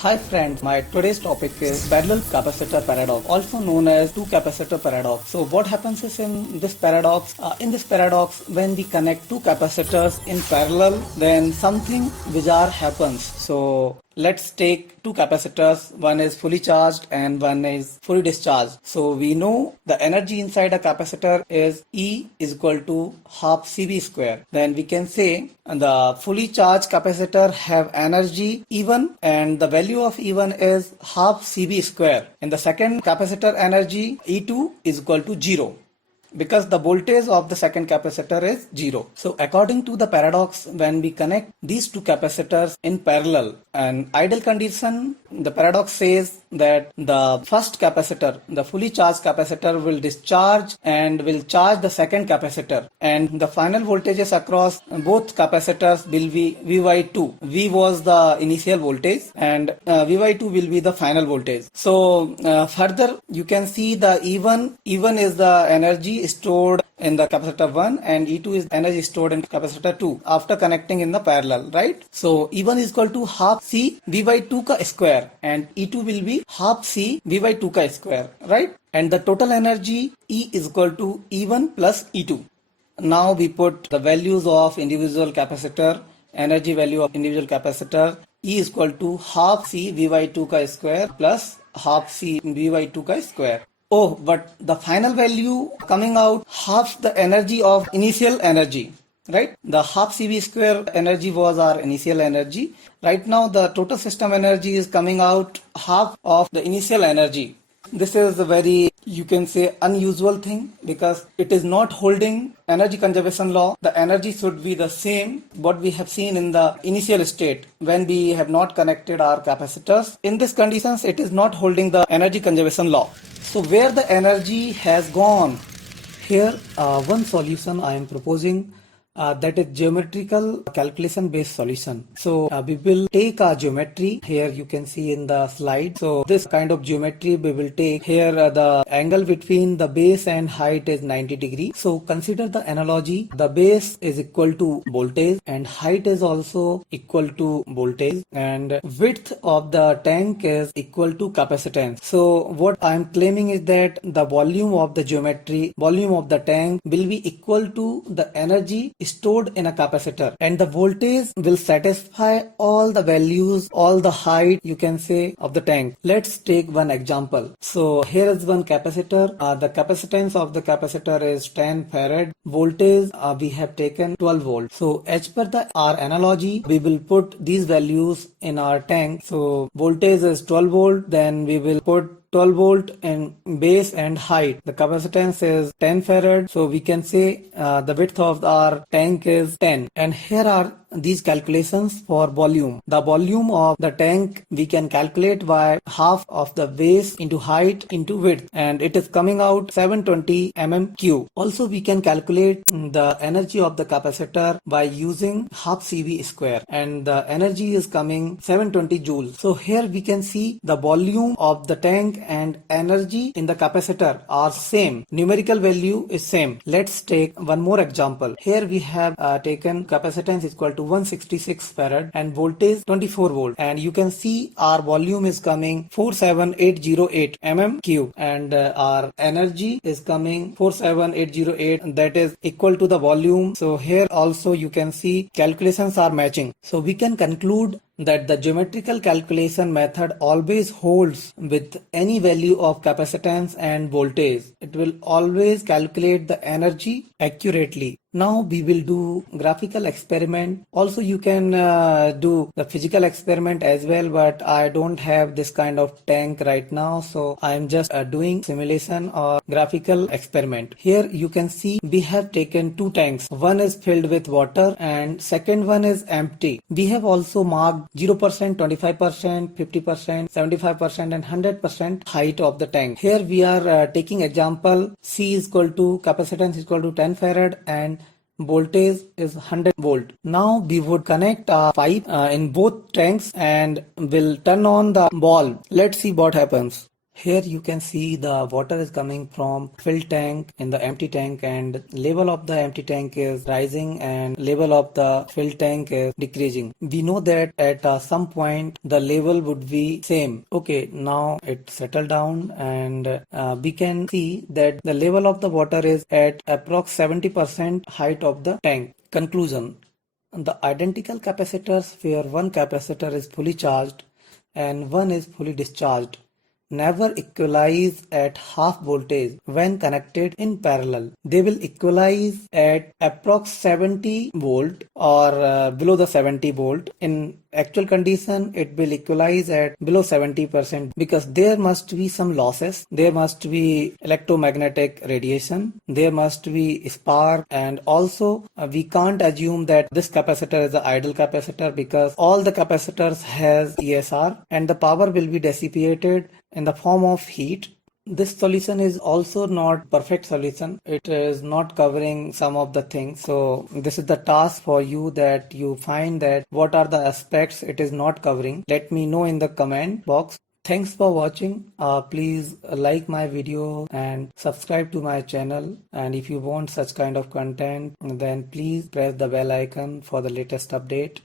Hi friends, my today's topic is parallel capacitor paradox, also known as two capacitor paradox. So what happens is in this paradox, when we connect two capacitors in parallel, then something bizarre happens. So let's take two capacitors, one is fully charged and one is fully discharged. So we know the energy inside a capacitor is E is equal to half CV square. Then we can say the fully charged capacitor have energy E1 and the value of E1 is half CV square. And the second capacitor energy E2 is equal to 0, because the voltage of the second capacitor is 0. So according to the paradox, when we connect these two capacitors in parallel, an ideal condition, the paradox says that the first capacitor, the fully charged capacitor, will discharge and will charge the second capacitor, and the final voltages across both capacitors will be Vy2. V was the initial voltage and Vy2 will be the final voltage. So further you can see the E1 is the energy stored in the capacitor 1 and E2 is energy stored in capacitor 2 after connecting in the parallel, right? So E1 is equal to half C V/2 ka square and E2 will be half C V/2 ka square, right? And the total energy E is equal to E1 plus E2. Now we put the values of individual capacitor, energy value of individual capacitor. E is equal to half C V/2 ka square plus half C V/2 ka square. Oh, but the final value coming out half the energy of initial energy, right? The half CV square energy was our initial energy. Right now the total system energy is coming out half of the initial energy. This is a very, you can say, unusual thing because it is not holding energy conservation law. The energy should be the same what we have seen in the initial state when we have not connected our capacitors. In these conditions, it is not holding the energy conservation law. So where the energy has gone? Here one solution I am proposing, that is geometrical calculation based solution. So we will take a geometry. Here you can see in the slide. So this kind of geometry we will take. Here the angle between the base and height is 90 degrees. So consider the analogy. The base is equal to voltage and height is also equal to voltage, and width of the tank is equal to capacitance. So what I am claiming is that the volume of the geometry, volume of the tank will be equal to the energy stored in a capacitor, and the voltage will satisfy all the values, all the height, you can say, of the tank. Let's take one example. So here is one capacitor. The capacitance of the capacitor is 10 farad. Voltage we have taken 12 volts. So as per our analogy, we will put these values in our tank. So voltage is 12 volt, then we will put 12 volt in base and height. The capacitance is 10 farad. So we can say the width of our tank is 10. And here are these calculations for volume. The volume of the tank we can calculate by half of the base into height into width, and it is coming out 720 mm3. Also we can calculate the energy of the capacitor by using half CV square, and the energy is coming 720 joules. So here we can see the volume of the tank and energy in the capacitor are same. Numerical value is same. Let's take one more example. Here we have taken capacitance is equal to 166 farad and voltage 24 volt, and you can see our volume is coming 47808 mm3 and our energy is coming 47808, that is equal to the volume. So here also you can see calculations are matching. So we can conclude that the geometrical calculation method always holds with any value of capacitance and voltage. It will always calculate the energy accurately. Now we will do graphical experiment. Also you can do the physical experiment as well, but I don't have this kind of tank right now, so I am just doing simulation or graphical experiment. Here you can see we have taken two tanks. One is filled with water and second one is empty. We have also marked 0%, 25%, 50%, 75% and 100% height of the tank. Here we are taking example C is equal to capacitance is equal to 10 farad and voltage is 100 volt. Now we would connect a pipe in both tanks and will turn on the bulb. Let's see what happens. Here you can see the water is coming from filled tank in the empty tank, and level of the empty tank is rising and level of the filled tank is decreasing. We know that at some point the level would be same. Okay, now it settled down, and we can see that the level of the water is at approx 70% height of the tank. Conclusion: the identical capacitors where one capacitor is fully charged and one is fully discharged never equalize at half voltage when connected in parallel. They will equalize at approx 70 volt or below the 70 volt. In actual condition, it will equalize at below 70% because there must be some losses, there must be electromagnetic radiation, there must be spark, and also we can't assume that this capacitor is an idle capacitor because all the capacitors has ESR and the power will be dissipated in the form of heat. This solution is also not perfect solution. It is not covering some of the things. So this is the task for you, that you find that what are the aspects it is not covering. Let me know in the comment box. Thanks for watching. Please like my video and subscribe to my channel. And if you want such kind of content, then please press the bell icon for the latest update.